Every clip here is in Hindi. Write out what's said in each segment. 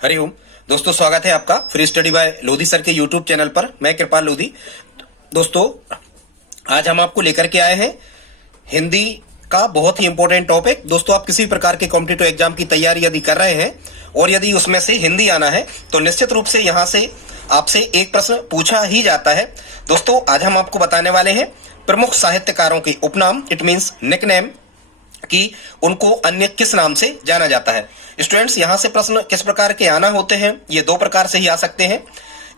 हरिओम दोस्तों, स्वागत है आपका free study bye Lodhi sir के यूट्यूब चैनल पर। मैं कृपाल लोधी। दोस्तों, आज हम आपको लेकर के आए हैं हिंदी का बहुत ही इंपॉर्टेंट टॉपिक। दोस्तों, आप किसी भी प्रकार के कॉम्पिटिटिव एग्जाम की तैयारी यदि कर रहे हैं और यदि उसमें से हिंदी आना है तो निश्चित रूप से यहां से आपसे एक प्रश्न पूछा ही जाता है। दोस्तों, आज हम आपको बताने वाले हैं प्रमुख साहित्यकारों के उपनाम, इट मीन्स निकनेम, कि उनको अन्य किस नाम से जाना जाता है। स्टूडेंट्स, यहां से प्रश्न किस प्रकार के आना होते हैं, ये दो प्रकार से ही आ सकते हैं।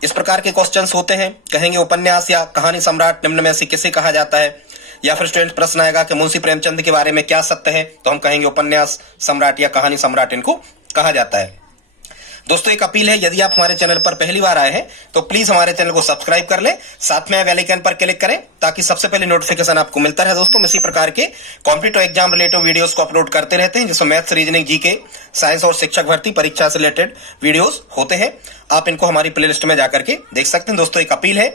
इस प्रकार के क्वेश्चंस होते हैं, कहेंगे उपन्यास या कहानी सम्राट निम्न में से किसे कहा जाता है। या फिर स्टूडेंट प्रश्न आएगा कि मुंशी प्रेमचंद के बारे में क्या सत्य है, तो हम कहेंगे उपन्यास सम्राट या कहानी सम्राट इनको कहा जाता है। दोस्तों, एक अपील है, यदि आप हमारे चैनल पर पहली बार आए हैं तो प्लीज हमारे चैनल को सब्सक्राइब कर लें, साथ में बेल आइकन पर क्लिक करें ताकि सबसे पहले नोटिफिकेशन आपको मिलता रहे। दोस्तों, इसी प्रकार के कॉम्पिटिटिव एग्जाम रिलेटेड वीडियोस को अपलोड करते रहते हैं, जिसमें मैथ्स, रीजनिंग, जीके, साइंस और शिक्षक भर्ती परीक्षा से रिलेटेड वीडियोस होते हैं। आप इनको हमारी प्लेलिस्ट में जाकर के देख सकते हैं। दोस्तों, एक अपील है,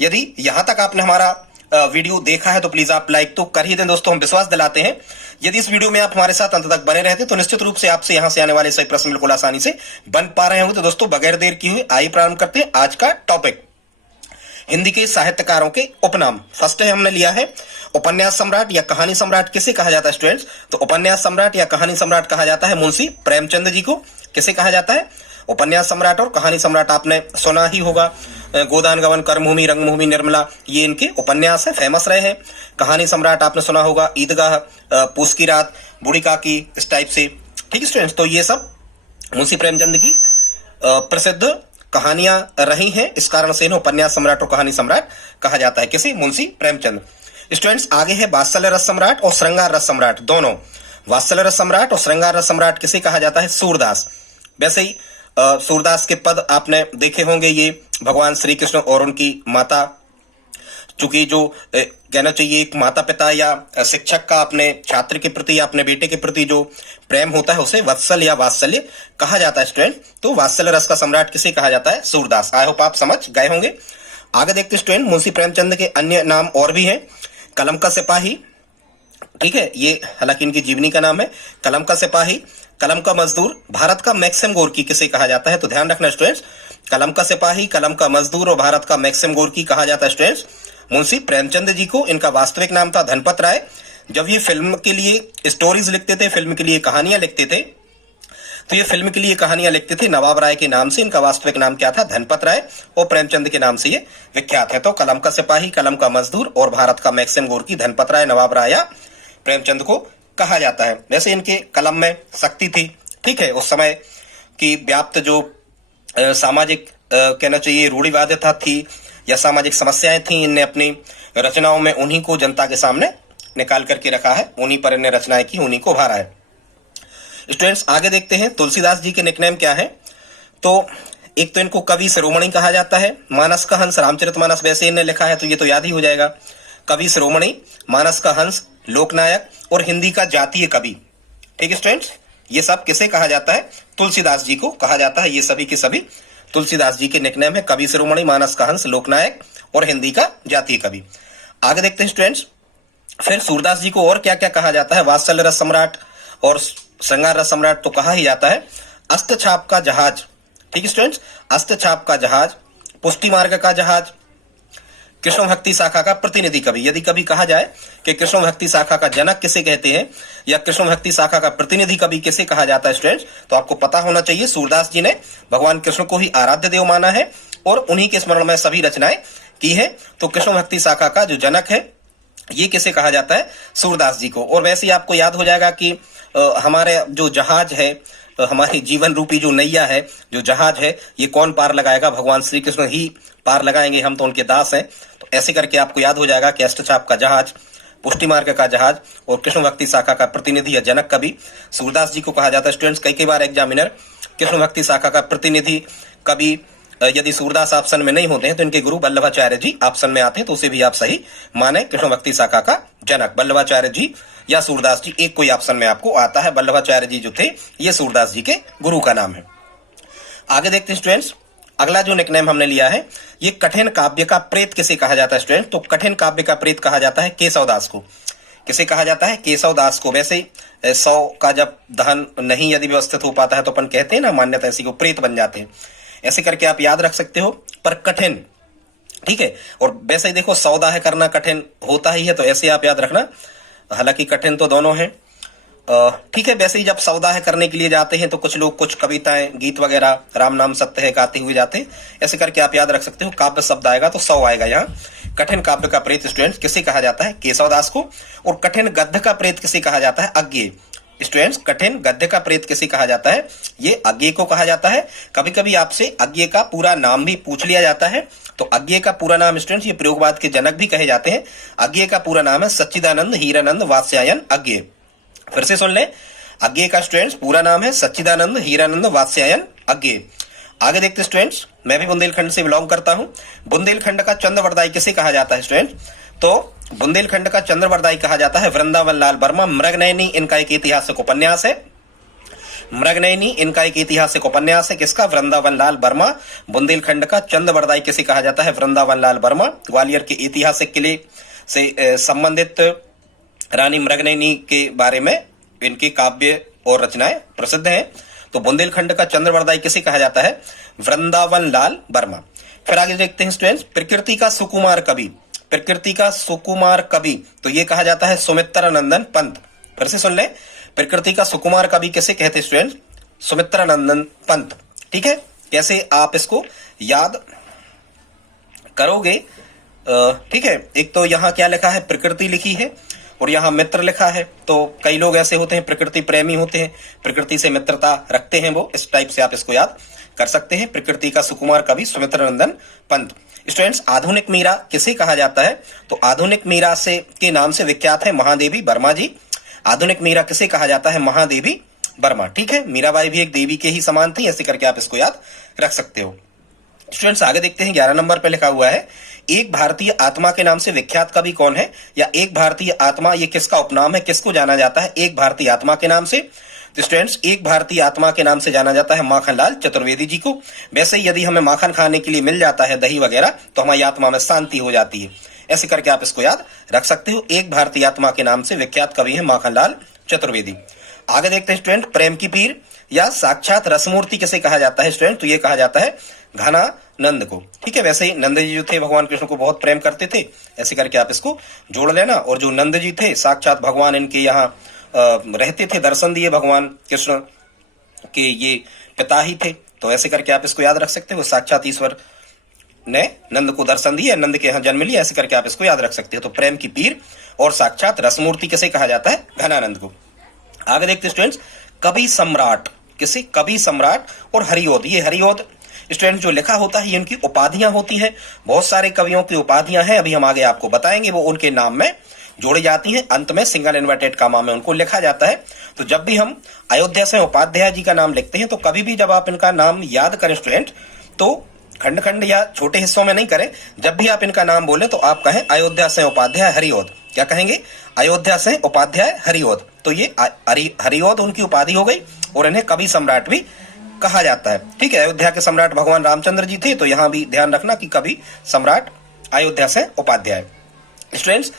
यदि यहां तक आपने हमारा वीडियो देखा है तो प्लीज आप लाइक तो कर ही दें। दोस्तों, हम विश्वास दिलाते हैं यदि इस वीडियो में आप हमारे साथ अंत तक बने रहते तो निश्चित रूप से आपसे यहां से आने वाले सही प्रश्न बिल्कुल आसानी से बन पा रहे होंगे। तो दोस्तों, बगैर देर किए हुए आइए प्रारंभ करते हैं आज का टॉपिक, हिंदी के साहित्यकारों के उपनाम। फर्स्ट है, हमने लिया है उपन्यास सम्राट या कहानी सम्राट किसे कहा जाता है। स्टूडेंट्स, तो उपन्यास सम्राट या कहानी सम्राट कहा जाता है मुंशी प्रेमचंद जी को। किसे कहा जाता है? उपन्यास सम्राट और कहानी सम्राट आपने सुना ही होगा, गोदान गबन, कर्मभूमि, रंगभूमि, निर्मला, ये इनके उपन्यास है, फेमस रहे हैं। कहानी सम्राट आपने सुना होगा ईदगाह, पूस की रात, बूढ़ी काकी, इस टाइप से। ठीक है स्टूडेंट्स, तो ये सब मुंशी प्रेमचंद की प्रसिद्ध कहानियां रही हैं, इस कारण से इन्हें उपन्यास सम्राट और कहानी सम्राट कहा जाता है। किसी? मुंशी प्रेमचंद। स्टूडेंट्स, आगे है वात्सल्य रस सम्राट और श्रृंगार रस सम्राट, दोनों। वात्सल्य रस सम्राट और श्रृंगार रस सम्राट किसे कहा जाता है? सूरदास। वैसे ही सूरदास के पद आपने देखे होंगे, ये भगवान श्री कृष्ण और उनकी माता, चूंकि जो कहना चाहिए एक माता पिता या शिक्षक का अपने छात्र के प्रति या अपने बेटे के प्रति जो प्रेम होता है उसे वत्सल या वात्सल्य कहा जाता है। स्टूडेंट, तो वात्सल्य रस का सम्राट किसे कहा जाता है? सूरदास। आई होप आप समझ गए होंगे। आगे देखते स्टूडेंट, मुंशी प्रेमचंद के अन्य नाम और भी हैं। कलम का सिपाही, ठीक है, ये हालांकि इनकी जीवनी का नाम है। कलम का सिपाही, कलम का मजदूर, भारत का मैक्सिम गोर्की किसे कहा जाता है? तो ध्यान रखना स्टूडेंट्स, कलम का सिपाही, कलम का मजदूर और भारत का मैक्सिम गोर्की कहा जाता है स्टूडेंट्स मुंशी प्रेमचंद जी को। इनका वास्तविक नाम था धनपत राय। जब ये फिल्म के लिए स्टोरीज लिखते थे, फिल्म के लिए कहानियां लिखते थे, तो ये फिल्म के लिए कहानियां लिखते थे नवाब राय के नाम से। इनका वास्तविक नाम क्या था? धनपत राय, और प्रेमचंद के नाम से ये विख्यात है। तो कलम का सिपाही, कलम का मजदूर और भारत का मैक्सिम गोर्की धनपत राय, नवाब राय या प्रेमचंद को कहा जाता है। वैसे इनके कलम में शक्ति थी, ठीक है, उस समय की व्याप्त जो सामाजिक कहना चाहिए रूढ़िवादिता थी या सामाजिक समस्याएं थी, इनने अपनी रचनाओं में उन्हीं को जनता के सामने निकाल करके रखा है, उन्हीं पर इन्हें रचनाएं की, उन्हीं को उभारा है। स्टूडेंट्स, आगे देखते हैं तुलसीदास जी के निकनेम क्या है। तो एक तो इनको कवि शिरोमणि कहा जाता है। मानस का हंस, रामचरितमानस वैसे इन्हें लिखा है तो ये तो याद ही हो जाएगा। कवि शिरोमणि, मानस का हंस, लोकनायक और हिंदी का जातीय कवि। ठीक है स्टूडेंट्स, ये सब किसे कहा जाता है? तुलसीदास जी को कहा जाता है। ये सभी के सभी तुलसीदास जी के निकनेम है, कवि शिरोमणि, मानस का हंस, लोकनायक और हिंदी का जातीय कवि। आगे देखते हैं स्टूडेंट्स, फिर सूरदास जी को और क्या क्या कहा जाता है? वात्सल्य रस सम्राट और श्रृंगार रस सम्राट तो कहा ही जाता है। अस्तछाप का जहाज, ठीक है स्टूडेंट्स, अस्तछाप का जहाज, पुष्टि मार्ग का जहाज, कृष्ण भक्ति शाखा का प्रतिनिधि कवि। यदि कभी कहा जाए कि कृष्ण भक्ति शाखा का जनक किसे कहते हैं या कृष्ण भक्ति शाखा का प्रतिनिधि कवि किसे कहा जाता है स्टूडेंट्स, तो आपको पता होना चाहिए सूरदास जी ने भगवान कृष्ण को ही आराध्य देव माना है और उन्हीं के स्मरण में सभी रचनाएं की है। तो कृष्ण भक्ति शाखा का जो जनक है ये किसे कहा जाता है? सूरदास जी को। और वैसे ही आपको याद हो जाएगा कि हमारे जो जहाज है, हमारी जीवन रूपी जो नैया है, जो जहाज है, ये कौन पार लगाएगा? भगवान श्री कृष्ण ही पार लगाएंगे, हम तो उनके दास हैं। तो ऐसे करके आपको याद हो जाएगा कि अष्टचाप का जहाज, पुष्टि मार्ग का जहाज और कृष्ण भक्ति शाखा का प्रतिनिधि या जनक कवि सूरदास जी को कहा जाता है। स्टूडेंट्स, कई बार एग्जामिनर कृष्ण भक्ति शाखा का प्रतिनिधि कवि यदि सूरदास ऑप्शन में नहीं होते हैं तो इनके गुरु वल्लभाचार्य जी ऑप्शन में आते हैं, तो उसे भी आप सही माने। कृष्ण भक्ति शाखा का जनक वल्लभाचार्य जी या सूरदास जी, एक कोई ऑप्शन में आपको आता है। वल्लभाचार्य जी जो थे ये सूरदास जी के गुरु का नाम है। आगे देखते हैं स्टूडेंट्स, अगला जो निकनेम हमने लिया है, ये कठिन काव्य का प्रेत किसे कहा जाता है स्टूडेंट? तो कठिन काव्य का प्रेत कहा जाता है केशवदास को। किसे कहा जाता है? केशव दास को। वैसे 100 का जब दहन नहीं यदि व्यवस्थित हो पाता है तो अपन कहते हैं ना, मान्यता ऐसी को प्रेत बन जाते हैं। ऐसे करके आप याद रख सकते हो। पर कठिन, ठीक है। और वैसे ही देखो, सौदा है करना कठिन होता ही है, तो ऐसे आप याद रखना। हालांकि कठिन तो दोनों हैं, ठीक है। वैसे ही जब सौदा है करने के लिए जाते हैं तो कुछ लोग कुछ कविताएं, गीत वगैरह, राम नाम सत्य है गाते हुए जाते हैं। ऐसे करके आप याद रख सकते हो। काव्य शब्द आएगा तो 100 आएगा यहाँ। कठिन काव्य का प्रेत स्टूडेंट्स किसे कहा जाता है? केशवदास को। और कठिन गद्य का प्रेत किसे कहा जाता है? अज्ञेय। स्टूडेंट्स, कठिन गद्य का प्रेत किसे कहा जाता है? ये अज्ञेय को कहा जाता है। कभी कभी आपसे अज्ञेय का पूरा नाम भी पूछ लिया जाता है। तो अज्ञेय का पूरा नाम स्टूडेंट्स, ये प्रयोगवाद के जनक भी कहे जाते हैं। अज्ञेय का पूरा नाम है सच्चिदानंद हीरानंद वात्स्यायन अज्ञेय। फिर से सुन ले, अज्ञेय का स्टूडेंट्स पूरा नाम है सच्चिदानंद हीरानंद वात्स्यायन अज्ञेय। आगे देखते स्टूडेंट्स, मैं भी बुंदेलखंड से बिलोंग करता हूं। बुंदेलखंड का चंद्रवरदाई किसे कहा जाता है स्टूडेंट? तो बुंदेलखंड का चंद्रवरदाई कहा जाता है वृंदावन लाल वर्मा। मृगनयनी इनका एक ऐतिहासिक उपन्यास है। मृगनयनी इनका एक ऐतिहासिक उपन्यास है। किसका? वृंदावन लाल वर्मा। बुंदेलखंड का चंद्रवरदाई किसे कहा जाता है? वृंदावन लाल वर्मा। ग्वालियर के ऐतिहासिक किले से संबंधित रानी मृगनयनी के बारे में इनके काव्य और रचनाएं प्रसिद्ध हैं। तो बुंदेलखंड का चंद्रवरदाई किसे कहा जाता है? वृंदावन लाल वर्मा। फिर आगे देखते हैं स्टूडेंट्स, प्रकृति का सुकुमार कवि। प्रकृति का सुकुमार कवि तो ये कहा जाता है सुमित्रानंदन पंत। फिर से सुन ले, प्रकृति का सुकुमार कवि किसे कहते हैं स्टूडेंट? सुमित्रानंदन पंत। ठीक है, कैसे आप इसको याद करोगे? ठीक है, एक तो यहाँ क्या लिखा है? प्रकृति लिखी है और यहाँ मित्र लिखा है। तो कई लोग ऐसे होते हैं, प्रकृति प्रेमी होते हैं, प्रकृति से मित्रता रखते हैं, वो इस टाइप से आप इसको याद कर सकते हैं। प्रकृति का सुकुमार कवि सुमित्रानंदन पंत। स्टूडेंट्स, आधुनिक मीरा किसे कहा जाता है? तो आधुनिक मीरा से के नाम से विख्यात है महादेवी वर्मा जी। आधुनिक मीरा किसे कहा जाता है? महादेवी वर्मा। ठीक है, मीराबाई भी एक देवी के ही समान थी, ऐसे करके आप इसको याद रख सकते हो। स्टूडेंट्स, आगे देखते हैं 11 नंबर पे लिखा हुआ है, एक भारतीय आत्मा के नाम से विख्यात कवि कौन है? या एक भारतीय आत्मा, ये किसका उपनाम है? किसको जाना जाता है एक भारतीय आत्मा के नाम से? तो स्टूडेंट्स, एक भारतीय आत्मा के नाम से जाना जाता है माखनलाल चतुर्वेदी जी को। वैसे यदि हमें माखन खाने के लिए मिल जाता है, दही वगैरह, तो हमारी आत्मा में शांति हो जाती है। ऐसे करके आप इसको याद रख सकते हो। एक भारतीय आत्मा के नाम से विख्यात कवि है माखनलाल चतुर्वेदी। आगे देखते हैं स्टूडेंट, प्रेम की पीर या साक्षात रसमूर्ति किसे कहा जाता है स्टूडेंट? तो ये कहा जाता है घनानंद को। ठीक है, वैसे ही नंद जी जो थे भगवान कृष्ण को बहुत प्रेम करते थे, ऐसे करके आप इसको जोड़ लेना। और जो नंद जी थे साक्षात भगवान इनके यहाँ रहते थे, दर्शन दिए भगवान कृष्ण के ये पिता ही थे। तो ऐसे करके आप इसको याद रख सकते हो, साक्षात ईश्वर ने नंद को दर्शन दिया, नंद के यहाँ जन्म लिया। ऐसे करके आप इसको याद रख सकते हो। तो प्रेम की पीर और साक्षात रसमूर्ति किसे कहा जाता है? घनानंद को। आगे देखते स्टूडेंट्स, कवि सम्राट किसे? कवि सम्राट और हरिओद। ये हरिओद स्टूडेंट जो लिखा होता है, ये उनकी उपाधियां होती हैं। बहुत सारे कवियों की उपाधियां हैं, अभी हम आगे आपको बताएंगे, वो उनके नाम में जोड़ी जाती हैं। अंत में सिंगल इन्वर्टेड कामा में उनको लिखा जाता है। तो जब भी हम अयोध्या से उपाध्याय जी का नाम लिखते हैं, तो कभी भी जब आप इनका नाम याद करें स्टूडेंट, तो खंड खंड या छोटे हिस्सों में नहीं करें। जब भी आप इनका नाम बोले तो आप कहें अयोध्या से उपाध्याय हरिओद। क्या कहेंगे? अयोध्या से उपाध्याय हरिओद। तो ये हरिओद उनकी उपाधि हो गई और इन्हें कवि सम्राट भी कहा जाता है। ठीक है, अयोध्या के सम्राट भगवान रामचंद्र जी थे, तो यहां भी ध्यान रखना कि कवि सम्राट अयोध्या से उपाध्याय। स्टूडेंट्स,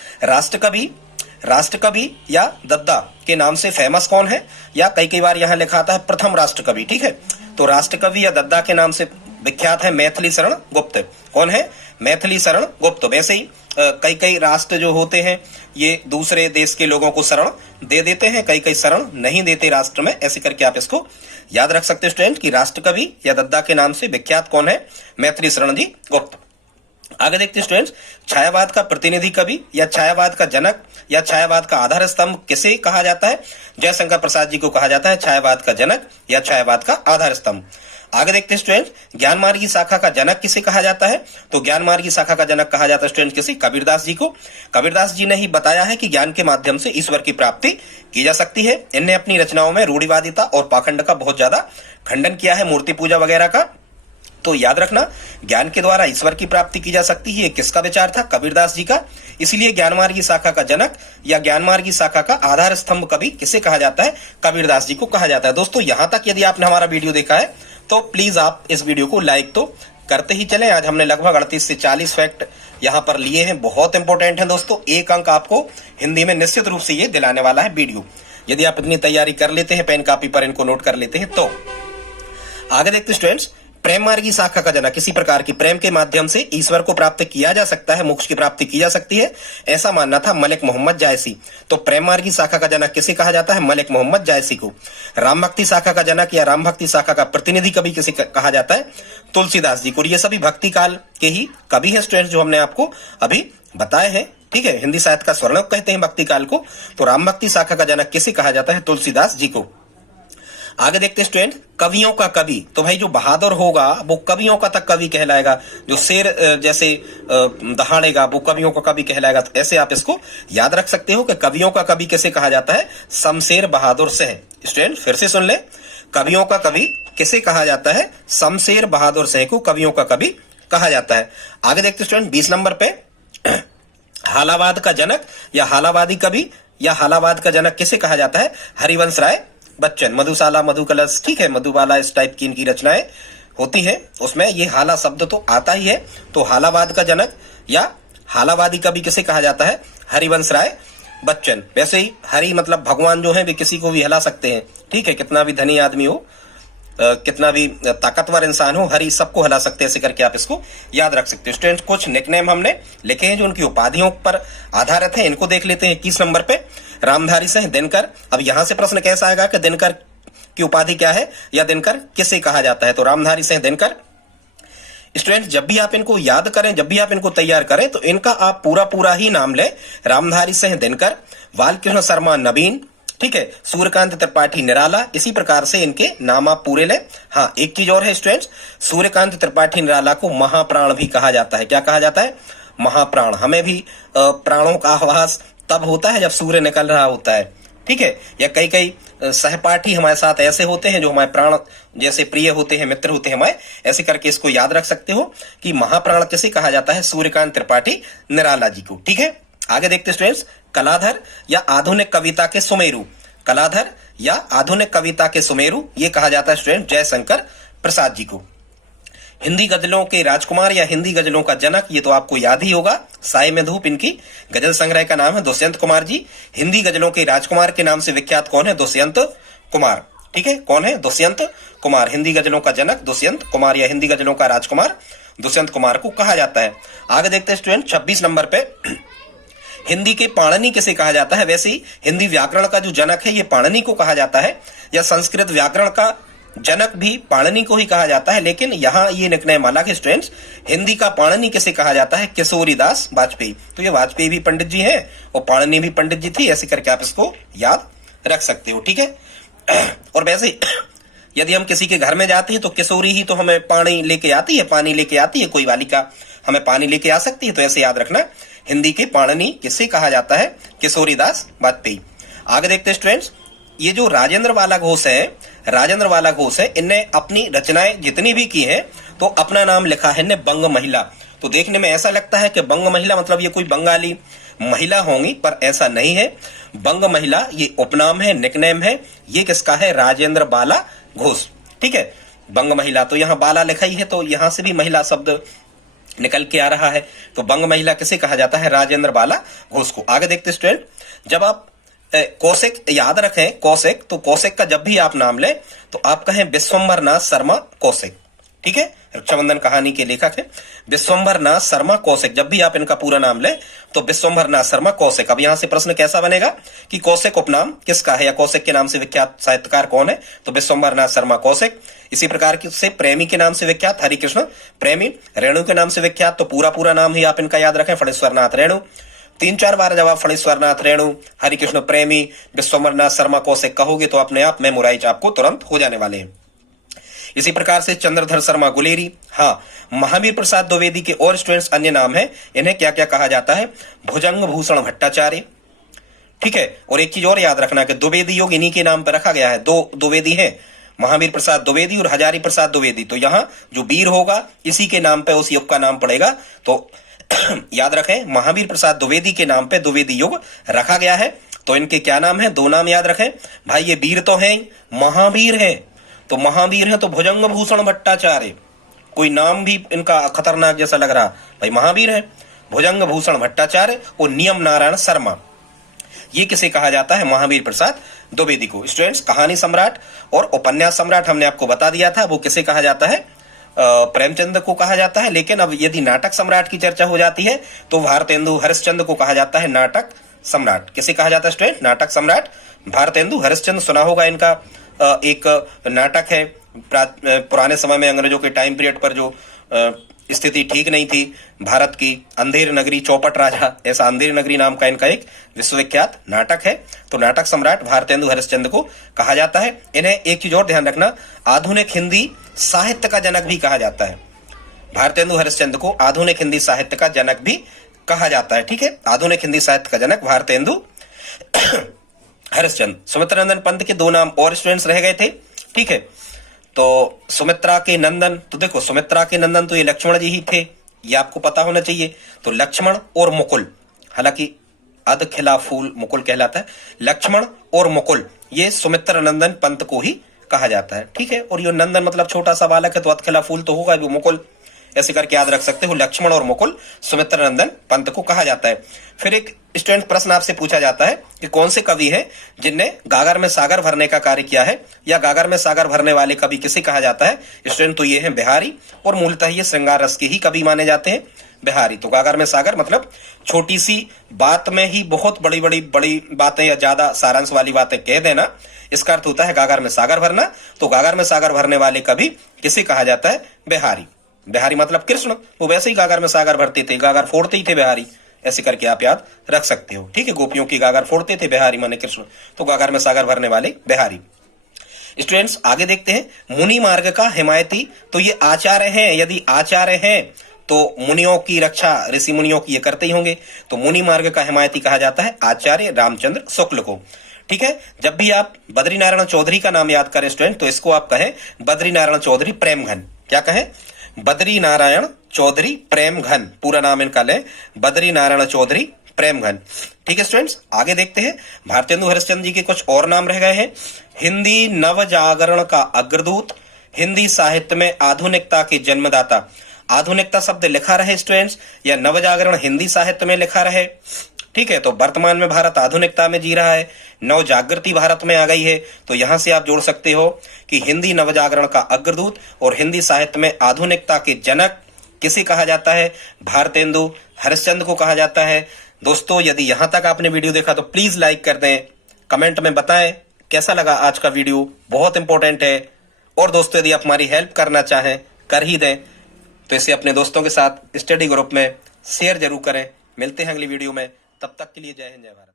राष्ट्रकवि या दद्दा के नाम से फेमस कौन है? या कई बार यहाँ लिखा आता है प्रथम राष्ट्रकवि। ठीक है, तो राष्ट्रकवि या दद्दा के नाम से विख्यात है मैथिली शरण गुप्त। कौन है? मैथिली शरण गुप्त। वैसे ही कई राष्ट्र जो होते हैं, ये दूसरे देश के लोगों को शरण दे देते हैं, कई शरण नहीं देते राष्ट्र में। ऐसे करके आप इसको याद रख सकते हैं स्टूडेंट कि राष्ट्रकवि या दद्दा के नाम से विख्यात कौन है? मैथिली शरण जी गुप्त। आगे देखते हैं स्टूडेंट्स, छायावाद का प्रतिनिधि कवि या छायावाद का जनक या छायावाद का आधार स्तंभ किसे कहा जाता है? जयशंकर प्रसाद जी को कहा जाता है छायावाद का जनक या छायावाद का आधार स्तंभ। आगे देखते हैं स्टूडेंट, ज्ञान मार्ग की शाखा का जनक किसे कहा जाता है? तो ज्ञान मार्ग की शाखा का जनक कहा जाता है स्टूडेंट किसे? कबीरदास जी को। कबीरदास जी ने ही बताया है कि ज्ञान के माध्यम से ईश्वर की प्राप्ति की जा सकती है। इन्हें अपनी रचनाओं में रूढ़िवादिता और पाखंड का बहुत ज्यादा खंडन किया है, मूर्ति पूजा वगैरह का। तो याद रखना, ज्ञान के द्वारा ईश्वर की प्राप्ति की जा सकती है, किसका विचार था? कबीरदास जी का। इसलिए ज्ञान मार्ग की शाखा का जनक या ज्ञान मार्ग की शाखा का आधार स्तंभ कवि किसे कहा जाता है? कबीरदास जी को कहा जाता है। दोस्तों, यहां तक यदि आपने हमारा वीडियो देखा है तो प्लीज आप इस वीडियो को लाइक तो करते ही चले। आज हमने लगभग 38 से 40 फैक्ट यहाँ पर लिए हैं, बहुत इंपॉर्टेंट है दोस्तों। एक अंक आपको हिंदी में निश्चित रूप से ये दिलाने वाला है वीडियो, यदि आप इतनी तैयारी कर लेते हैं, पेन कापी पर इनको नोट कर लेते हैं तो। आगे देखते स्टूडेंट्स, प्रेम मार्गी शाखा का जनक, किसी प्रकार की प्रेम के माध्यम से ईश्वर को प्राप्त किया जा सकता है, मोक्ष की प्राप्ति की जा सकती है, ऐसा मानना था मलिक मोहम्मद जायसी। तो प्रेम मार्गी शाखा का जनक किसे कहा जाता है? मलिक मोहम्मद जायसी को। राम भक्ति शाखा का जनक या राम भक्ति शाखा का प्रतिनिधि कवि किसे कहा जाता है? तुलसीदास जी को। ये सभी भक्ति काल के ही कवि है स्टूडेंट्स, जो हमने आपको अभी बताए हैं। ठीक है, हिंदी साहित्य का स्वर्णयुग कहते हैं भक्ति काल को। तो राम भक्ति शाखा का जनक किसे कहा जाता है? तुलसीदास जी को। आगे देखते स्टूडेंट, कवियों का कवि, तो भाई जो बहादुर होगा वो कवियों का तक कवि कहलाएगा, जो शेर जैसे दहाड़ेगा वो कवियों का कवि कहलाएगा। तो ऐसे आप इसको याद रख सकते हो कि कवियों का कवि किसे कहा जाता है? शमशेर बहादुर शाह। स्टूडेंट फिर से सुन ले, कवियों का कवि किसे कहा जाता है? शमशेर बहादुर शाह को कवियों का कवि कहा जाता है। आगे देखते स्टूडेंट 20 नंबर पे, हालावाद का जनक या हालावादी कवि या हालावाद का जनक किसे कहा जाता है? हरिवंश राय बच्चन। मधुशाला, मधुकलश, ठीक है, मधुबाला, इस टाइप की इनकी रचनाएं होती हैं, उसमें ये हाला शब्द तो आता ही है। तो हालावाद का जनक या हालावादी कवि किसे कहा जाता है? हरिवंश राय बच्चन। वैसे ही हरि मतलब भगवान जो है वे किसी को भी हिला सकते हैं, ठीक है, कितना भी धनी आदमी हो, कितना भी ताकतवर इंसान हो, हरि सबको हिला सकते हैं। ऐसे करके आप इसको याद रख सकते हो। स्टूडेंट्स कुछ निकनेम हमने लिखे हैं जो उनकी उपाधियों पर आधारित है, इनको देख लेते हैं। 21 नंबर पे, रामधारी सिंह दिनकर। अब यहां से प्रश्न कैसा आएगा कि दिनकर की उपाधि क्या है या दिनकर किसे कहा जाता है? तो रामधारी सिंह दिनकर। स्टूडेंट जब भी आप इनको याद करें, जब भी आप इनको तैयार करें, तो इनका आप पूरा पूरा ही नाम लें। रामधारी सिंह दिनकर, बालकृष्ण शर्मा नवीन, ठीक है, सूर्यकांत त्रिपाठी निराला। इसी प्रकार से इनके नाम आप पूरे लें। हाँ, एक चीज और है स्टूडेंट्स, सूर्यकांत त्रिपाठी निराला को महाप्राण भी कहा जाता है। क्या कहा जाता है? महाप्राण। हमें भी प्राणों का आभास तब होता है जब सूर्य निकल रहा होता है, ठीक है। या कई कई सहपाठी हमारे साथ ऐसे होते हैं जो हमारे प्राण जैसे प्रिय होते हैं, मित्र होते हैं हमारे। ऐसे करके इसको याद रख सकते हो कि महाप्राण किसे कहा जाता है? सूर्यकांत त्रिपाठी निराला जी को, ठीक है। आगे देखते स्टूडेंट्स, कलाधर या आधुनिक कविता के सुमेरु। कलाधर या आधुनिक कविता के सुमेरु ये कहा जाता है स्टूडेंट जयशंकर प्रसाद जी को। हिंदी गजलों के राजकुमार या हिंदी गजलों का जनक, ये तो आपको याद ही होगा, साय में धूप इनकी गजल संग्रह का नाम है, दुष्यंत कुमार जी। हिंदी गजलों के राजकुमार के नाम से विख्यात कौन है? दुष्यंत कुमार, ठीक है। कौन है? दुष्यंत कुमार। हिंदी गजलों का जनक दुष्यंत कुमार या हिंदी गजलों का राजकुमार दुष्यंत कुमार को कहा जाता है। आगे देखते हैं स्टूडेंट 26 नंबर पे, हिंदी के पाणिनि किसे कहा जाता है? वैसे ही हिंदी व्याकरण का जो जनक है ये पाणिनि को कहा जाता है, या संस्कृत व्याकरण का जनक भी पाणिनि को ही कहा जाता है, लेकिन यहाँ ये निकनेम अलग है स्टूडेंट्स। हिंदी का पाणिनि किसे कहा जाता है? किशोरीदास वाजपेयी। तो ये वाजपेयी भी पंडित जी हैं और पाणिनि भी पंडित जी थी। ऐसे करके आप इसको याद रख सकते हो, ठीक है। और वैसे यदि हम किसी के घर में जाते हैं तो किशोरी ही तो हमें पानी लेके आती है, पानी लेके आती है, कोई बालिका हमें पानी लेके आ सकती है। तो ऐसे याद रखना, हिंदी के पाणिनि किसे कहा जाता है? किशोरीदास वाजपेयी। आगे देखते हैं स्टूडेंट्स, ये जो राजेंद्र वाला घोष है, राजेंद्र वाला घोष है, इनने अपनी रचनाएं जितनी भी की हैं तो अपना नाम लिखा है इनने बंग महिला। तो देखने में ऐसा लगता है कि बंग महिला मतलब ये कोई बंगाली महिला होंगी, पर ऐसा नहीं है। बंग महिला ये उपनाम है, निकनेम है। ये किसका है? राजेंद्र बाला घोष, ठीक है। बंग महिला, तो यहाँ बाला लिखा ही है तो यहां से भी महिला शब्द निकल के आ रहा है। तो बंग महिला किसे कहा जाता है? राजेंद्र बाला घोष को। आगे देखते स्टूडेंट, जब आप कौशिक याद रखें, कौशिक, तो कौशिक का जब भी आप नाम लें तो आप कहें विश्वंभर नाथ शर्मा कौशिक, ठीक है। रक्षाबंधन कहानी के लेखक है विश्वंभर नाथ शर्मा कौशिक। जब भी आप इनका पूरा नाम लें तो विश्वंभर नाथ शर्मा कौशिक। अब यहां से प्रश्न कैसा बनेगा कि कौशिक उपनाम किसका है या कौशिक के नाम से विख्यात साहित्यकार कौन है? तो विश्वंभर नाथ शर्मा कौशिक। इसी प्रकार से प्रेमी के नाम से विख्यात हरिकृष्ण प्रेमी। रेणु के नाम से विख्यात, तो पूरा पूरा नाम ही आप इनका याद रखें, फणेश्वर नाथ रेणु। 3-4 बार जब आप फणेश्वर नाथ रेणु, हरिकृष्ण प्रेमी, विश्वंभर नाथ शर्मा कौशिक कहोगे तो अपने आप मेमोराइज आपको तुरंत हो जाने वाले हैं। इसी प्रकार से चंद्रधर शर्मा गुलेरी। हाँ, महावीर प्रसाद द्विवेदी के और स्टूडेंट्स अन्य नाम है, इन्हें क्या क्या कहा जाता है? भुजंग भूषण भट्टाचार्य, ठीक है। और एक चीज और याद रखना कि द्विवेदी योग इन्हीं के नाम पर रखा गया है। दो द्विवेदी हैं, महावीर प्रसाद द्विवेदी और हजारी प्रसाद द्विवेदी। तो यहाँ जो वीर होगा इसी के नाम पे उस युग का नाम पड़ेगा। तो याद रखें, महावीर प्रसाद द्विवेदी के नाम पे द्विवेदी युग रखा गया है। तो इनके क्या नाम है? 2 नाम याद रखें भाई, ये वीर तो हैं, महावीर है। तो महावीर है तो भुजंग भूषण भट्टाचार्य, कोई नाम भी इनका खतरनाक जैसा लग रहा, भाई महावीर है। भुजंग भूषण भट्टाचार्य और नियम नारायण शर्मा, ये किसे कहा जाता है? महावीर प्रसाद द्विवेदी को। स्टूडेंट्स, कहानी सम्राट और उपन्यास सम्राट हमने आपको बता दिया था, वो किसे कहा जाता है? प्रेमचंद को कहा जाता है। लेकिन अब यदि नाटक सम्राट की चर्चा हो जाती है तो भारतेंदु हरिश्चंद्र को कहा जाता है नाटक सम्राट। किसे कहा जाता है स्टूडेंट? नाटक सम्राट भारतेंदु हरिश्चंद्र। सुना होगा, इनका एक नाटक है पुराने समय में अंग्रेजों के टाइम पीरियड पर जो स्थिति ठीक नहीं थी भारत की, अंधेर नगरी चौपट राजा, ऐसा अंधेर नगरी नाम का इनका एक विश्वविख्यात नाटक है। तो नाटक सम्राट भारतेंदु हरिश्चंद्र को कहा जाता है। इन्हें एक चीज और ध्यान रखना, आधुनिक हिंदी साहित्य का जनक भी कहा जाता है। भारतेंदु हरिश्चंद्र को आधुनिक हिंदी साहित्य का जनक भी कहा जाता है। ठीक है, आधुनिक हिंदी साहित्य का जनक भारतेंदु हरिश्चंद्र। सुमित्रानंदन पंत के दो नाम और स्टूडेंट्स रह गए थे। ठीक है, तो सुमित्रा के नंदन, तो देखो सुमित्रा के नंदन तो ये लक्ष्मण जी ही थे, ये आपको पता होना चाहिए। तो लक्ष्मण और मुकुल, हालांकि अध खिला फूल मुकुल कहलाता है, लक्ष्मण और मुकुल ये सुमित्रा नंदन पंत को ही कहा जाता है। ठीक है, और ये नंदन मतलब छोटा सा बालक है, तो अध खिला फूल तो होगा वो मुकुल, ऐसे करके याद रख सकते हो। लक्ष्मण और मुकुल सुमित्रानंदन पंत को कहा जाता है। फिर एक स्टूडेंट प्रश्न आपसे पूछा जाता है कि कौन से कवि हैं जिनने गागर में सागर भरने का कार्य किया है, या गागर में सागर भरने वाले कवि किसे कहा जाता है? स्टूडेंट, तो ये हैं बिहारी, और मूलतः ये श्रृंगार रस के ही कवि माने जाते हैं, बिहारी। तो गागर में सागर मतलब छोटी सी बात में ही बहुत बड़ी बड़ी बातें या ज्यादा सारांश वाली बातें कह देना, इसका अर्थ होता है गागर में सागर भरना। तो गागर में सागर भरने वाले कवि किसे कहा जाता है? बिहारी। बिहारी मतलब कृष्ण, वो वैसे ही गागर में सागर भरते थे, गागर फोड़ते ही थे बिहारी, ऐसे करके आप याद रख सकते हो। ठीक है, गोपियों की गागर फोड़ते थे बिहारी माने कृष्ण, तो गागर में सागर भरने वाले बिहारी। स्टूडेंट्स, आगे देखते हैं मुनि मार्ग का हिमायती, तो ये आचार्य हैं। यदि आचार्य हैं तो मुनियों की रक्षा ऋषि मुनियों की ये करते ही होंगे, तो मुनि मार्ग का हिमायती कहा जाता है आचार्य रामचंद्र शुक्ल को। ठीक है, जब भी आप बद्रीनारायण चौधरी का नाम याद करें स्टूडेंट, तो इसको आप कहें बद्रीनारायण चौधरी प्रेमघन। क्या कहें? बद्रीनारायण चौधरी प्रेमघन, पूरा नाम इनका लें, बद्रीनारायण चौधरी प्रेमघन। ठीक है स्टूडेंट्स, आगे देखते हैं भारतेंदु हरिश्चंद्र जी के कुछ और नाम रह गए हैं। हिंदी नव जागरण का अग्रदूत, हिंदी साहित्य में आधुनिकता के जन्मदाता। आधुनिकता शब्द लिखा रहे स्टूडेंट्स, या नव जागरण हिंदी साहित्य में लिखा रहे। ठीक है, तो वर्तमान में भारत आधुनिकता में जी रहा है, नव जागृति भारत में आ गई है, तो यहां से आप जोड़ सकते हो कि हिंदी नव जागरण का अग्रदूत और हिंदी साहित्य में आधुनिकता के जनक किसे कहा जाता है? भारतेंदु हरिश्चंद्र को कहा जाता है। दोस्तों, यदि यहां तक आपने वीडियो देखा तो प्लीज लाइक कर दें, कमेंट में बताएं कैसा लगा आज का वीडियो, बहुत इंपॉर्टेंट है। और दोस्तों, यदि आप हमारी हेल्प करना चाहें कर ही दें, तो इसे अपने दोस्तों के साथ स्टडी ग्रुप में शेयर जरूर करें। मिलते हैं अगली वीडियो में, तब तक के लिए जय हिंद जय भारत।